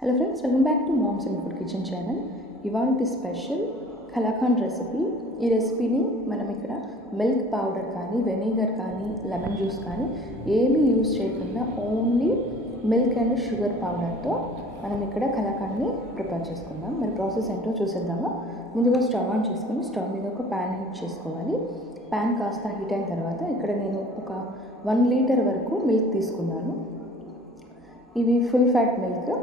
Hello friends, welcome back to moms and food kitchen channel. ఇవాళ special kalakand recipe. ఈ రెసిపీని మనం ఇక్కడ మిల్క్ పౌడర్ కానీ, వెనిగర్ కానీ, లెమన్ జ్యూస్ కానీ ఏమీ యూజ్ చేయకుండా ఓన్లీ మిల్క్ అండ్ షుగర్ పౌడర్తో మనం ఇక్కడ కలాకండ్ని ప్రిపేర్ చేసుకుందాం. మరి ప్రాసెస్ ఏంటో చూసేద్దామా. ముందుగా స్టవ్ ఆన్ చేసుకొని స్టవ్ మీద ఒక ప్యాన్ హీట్ చేసుకోవాలి. ప్యాన్ కాస్త హీట్ అయిన తర్వాత ఇక్కడ నేను ఒక 1 లీటర్ వరకు మిల్క్ తీసుకున్నాను. ఇవి ఫుల్ ఫ్యాట్ మిల్క్.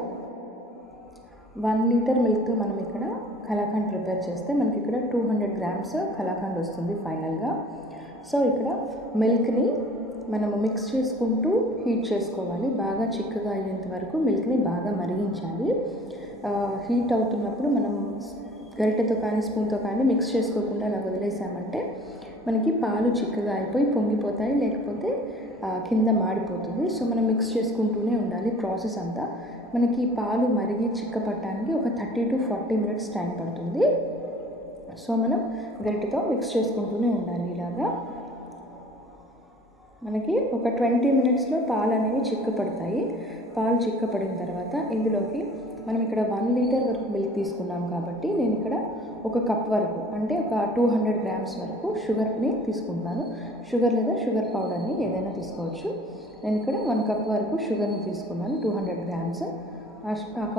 1 లీటర్ మిల్క్తో మనం ఇక్కడ కలాకండ్ ప్రిపేర్ చేస్తే మనకి ఇక్కడ 200 గ్రామ్స్ కలాకండ్ వస్తుంది ఫైనల్గా. సో ఇక్కడ మిల్క్ని మనము మిక్స్ చేసుకుంటూ హీట్ చేసుకోవాలి. బాగా చిక్కగా అయ్యేంత వరకు మిల్క్ని బాగా మరిగించాలి. హీట్ అవుతున్నప్పుడు మనం గరిటెతో కానీ స్పూన్తో కానీ మిక్స్ చేసుకోకుండా అలా వదిలేసామంటే మనకి పాలు చిక్కగా అయిపోయి పొంగిపోతాయి, లేకపోతే కింద మాడిపోతుంది. సో మనం మిక్స్ చేసుకుంటూనే ఉండాలి. ప్రాసెస్ అంతా మనకి పాలు మరిగి చిక్కపట్టడానికి ఒక 30 to 40 మినిట్స్ టైం పడుతుంది. సో మనం గరిటెతో మిక్స్ చేసుకుంటూనే ఉండాలి. ఇలాగా మనకి ఒక 20 మినిట్స్లో పాలు అనేవి చిక్కపడతాయి. పాలు చిక్కపడిన తర్వాత ఇందులోకి మనం ఇక్కడ 1 లీటర్ వరకు మిల్క్ తీసుకున్నాం కాబట్టి నేను ఇక్కడ ఒక కప్ వరకు, అంటే ఒక 200 గ్రామ్స్ వరకు షుగర్ని తీసుకుంటున్నాను. షుగర్ లేదా షుగర్ పౌడర్ని ఏదైనా తీసుకోవచ్చు. నేను ఇక్కడ 1 కప్ వరకు షుగర్ని తీసుకున్నాను. 200 గ్రామ్స్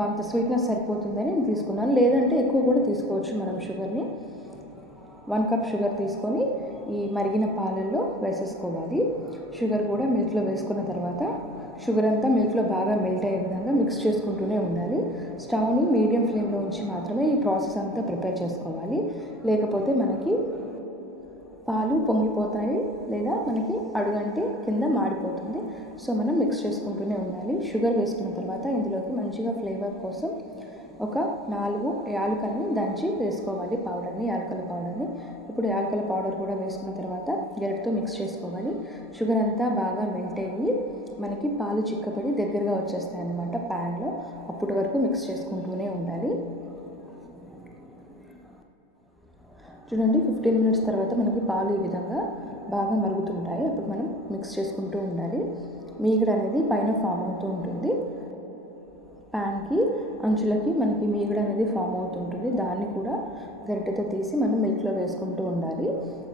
అంత స్వీట్నెస్ సరిపోతుందని నేను తీసుకున్నాను. లేదంటే ఎక్కువ కూడా తీసుకోవచ్చు. మనం షుగర్ని 1 కప్ షుగర్ తీసుకొని ఈ మరిగిన పాలల్లో వేసేసుకోవాలి. షుగర్ కూడా మిల్క్లో వేసుకున్న తర్వాత షుగర్ అంతా మిల్క్లో బాగా మెల్ట్ అయ్యే విధంగా మిక్స్ చేసుకుంటూనే ఉండాలి. స్టవ్ని మీడియం ఫ్లేమ్లో ఉంచి మాత్రమే ఈ ప్రాసెస్ అంతా ప్రిపేర్ చేసుకోవాలి. లేకపోతే మనకి పాలు పొంగిపోతాయి, లేదా మనకి అడుగంటే కింద మాడిపోతుంది. సో మనం మిక్స్ చేసుకుంటూనే ఉండాలి. షుగర్ వేసుకున్న తర్వాత ఇందులోకి మంచిగా ఫ్లేవర్ కోసం ఒక 4 యాలకులని దంచి వేసుకోవాలి. యాలకుల పౌడర్ని. ఇప్పుడు యాలకుల పౌడర్ కూడా వేసుకున్న తర్వాత గరిటెతో మిక్స్ చేసుకోవాలి. షుగర్ అంతా బాగా మెల్ట్ అయ్యి మనకి పాలు చిక్కబడి దగ్గరగా వచ్చేస్తాయి అన్నమాట ప్యాన్లో. అప్పటి వరకు మిక్స్ చేసుకుంటూనే ఉండాలి. చూడండి, 15 మినిట్స్ తర్వాత మనకి పాలు ఈ విధంగా బాగా మరుగుతుంటాయి. అప్పుడు మనం మిక్స్ చేసుకుంటూ ఉండాలి. మీగడ అనేది పైన ఫామ్ అవుతూ ఉంటుంది. ప్యాన్కి అంచులకి మనకి మీగడ అనేది ఫామ్ అవుతుంటుంది. దాన్ని కూడా గరిటెతో తీసి మనం మిల్క్లో వేసుకుంటూ ఉండాలి.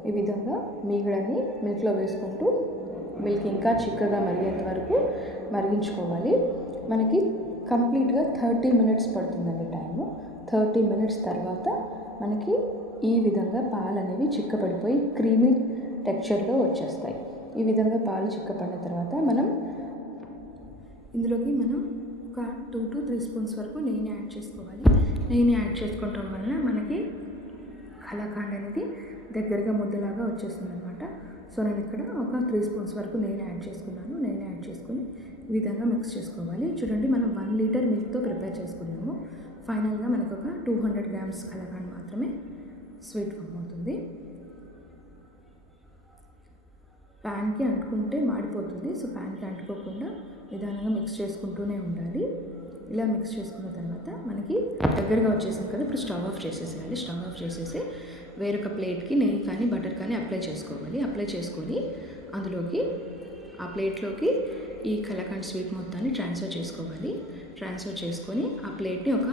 ఈ విధంగా మీగడని మిల్క్లో వేసుకుంటూ మిల్క్ ఇంకా చిక్కగా మరిగేంత వరకు మరిగించుకోవాలి. మనకి కంప్లీట్గా 30 మినిట్స్ పడుతుందండి టైము. 30 మినిట్స్ తర్వాత మనకి ఈ విధంగా పాలు అనేవి చిక్కపడిపోయి క్రీమీ టెక్స్చర్లో వచ్చేస్తాయి. ఈ విధంగా పాలు చిక్కపడిన తర్వాత ఇందులోకి మనం ఒక 2 to 3 స్పూన్స్ వరకు నెయ్యిని యాడ్ చేసుకోవాలి. నెయ్యిని యాడ్ చేసుకోవటం వలన మనకి కలాకండ్ అనేది దగ్గరగా ముద్దలాగా వచ్చేస్తుంది అనమాట. సో నేను ఇక్కడ ఒక 3 స్పూన్స్ వరకు నెయ్యిని యాడ్ చేసుకున్నాను. నెయ్యిని యాడ్ చేసుకుని ఈ విధంగా మిక్స్ చేసుకోవాలి. చూడండి, మనం 1 లీటర్ మిల్క్తో ప్రిపేర్ చేసుకున్నాము. ఫైనల్గా మనకు ఒక 200 గ్రామ్స్ కలాకండ్ మాత్రమే స్వీట్ ఫామ్ అవుతుంది. ప్యాన్కి అంటుకుంటే మాడిపోతుంది. సో ప్యాన్కి అంటుకోకుండా నిదానంగా మిక్స్ చేసుకుంటూనే ఉండాలి. ఇలా మిక్స్ చేసుకున్న తర్వాత మనకి దగ్గరగా వచ్చేసింది కదా. ఇప్పుడు స్టవ్ ఆఫ్ చేసేసేయాలి. స్టవ్ ఆఫ్ చేసేసి వేరొక ప్లేట్కి నెయ్యి కానీ బటర్ కానీ అప్లై చేసుకోవాలి. అప్లై చేసుకొని అందులోకి ఆ ప్లేట్లోకి ఈ కలాకండ్ స్వీట్ మొత్తాన్ని ట్రాన్స్ఫర్ చేసుకోవాలి. ట్రాన్స్ఫర్ చేసుకొని ఆ ప్లేట్ని ఒక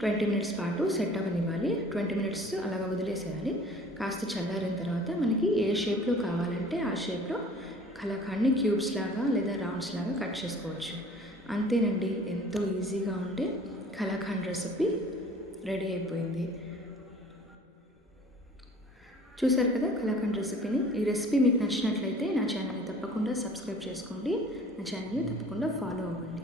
20 మినిట్స్ పాటు సెట్ అవ్వనివ్వాలి. 20 మినిట్స్ అలాగా వదిలేసేయాలి. కాస్త చల్లారిన తర్వాత మనకి ఏ షేప్లో కావాలంటే ఆ షేప్లో కలాకండ్ని క్యూబ్స్ లాగా లేదా రౌండ్స్ లాగా కట్ చేసుకోవచ్చు. అంతేనండి, ఎంతో ఈజీగా ఉండే కలాకండ్ రెసిపీ రెడీ అయిపోయింది. చూసారు కదా కలాకండ్ రెసిపీని. ఈ రెసిపీ మీకు నచ్చినట్లయితే నా ఛానల్ని తప్పకుండా సబ్స్క్రైబ్ చేసుకోండి. నా ఛానల్ని తప్పకుండా ఫాలో అవ్వండి.